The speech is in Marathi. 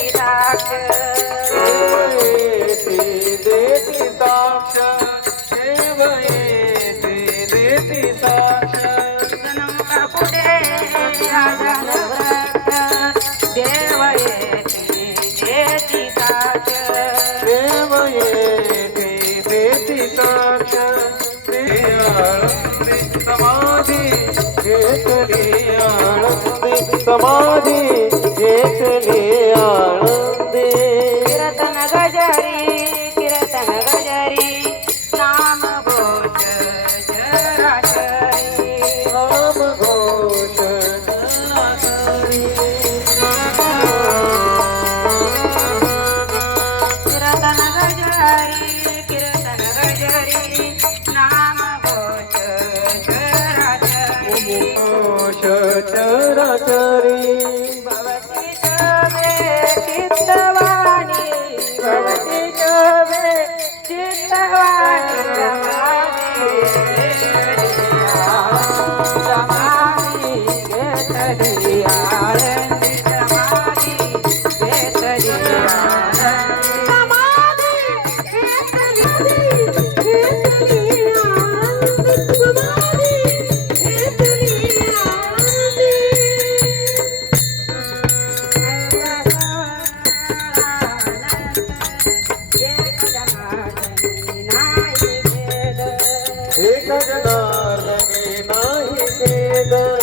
देती दाक्ष देती देती साक्ष देव येती देती साक्ष पुढे देव येती देती देव येती देती साक्ष करी. भवती शवे चित्तवाणी भवती शवे चित्तवाणी. एक नाही भेद